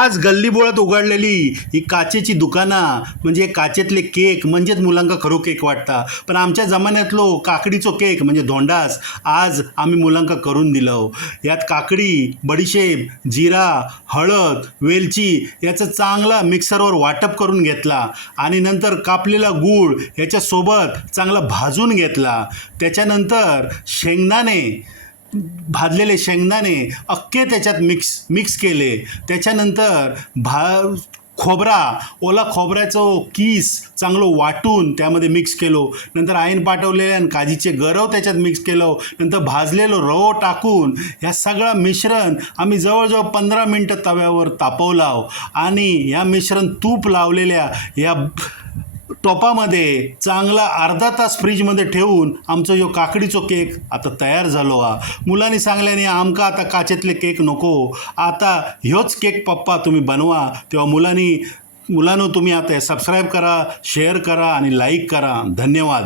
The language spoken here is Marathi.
आज गल्लीबोळात उघडलेली ही काचेची दुकानं म्हणजे काचेतले केक म्हणजेच मुलांका खरो केक वाटता. पण आमच्या जमान्यातलो काकडीचो केक म्हणजे धोंडास आज आम्ही मुलांका करून दिलो. यात काकडी बडीशेप जिरा हळद वेलची याचं चांगला मिक्सरवर वाटप करून घेतला आणि नंतर कापलेला गूळ याच्यासोबत चांगला भाजून घेतला. त्याच्यानंतर शेंगदाणे भाजलेले शेंगदाणे अख्खे त्याच्यात मिक्स मिक्स केले. त्याच्यानंतर भा खोबरा ओला खोबऱ्याचं कीस चांगलं वाटून त्यामध्ये मिक्स केलो. नंतर आईन पाठवलेले आणि काजीचे गरव त्याच्यात मिक्स केलो. नंतर भाजलेलो रवो टाकून ह्या सगळा मिश्रण आम्ही जवळजवळ पंधरा मिनटं तव्यावर तापवला आणि या मिश्रण तूप लावलेल्या या टोपामध्ये चांगला अर्धा तास फ्रीजमध्ये ठेवून आमचो जो काकडीचो केक आता तयार झालो हा. मुलांनी सांगल्याने आमका आता काचेतले केक नको. आता ह्योच केक पप्पा तुम्ही बनवा. तेव्हा मुलांनी मुलांनो तुम्ही आता सबस्क्राईब करा शेअर करा आणि लाईक करा. धन्यवाद.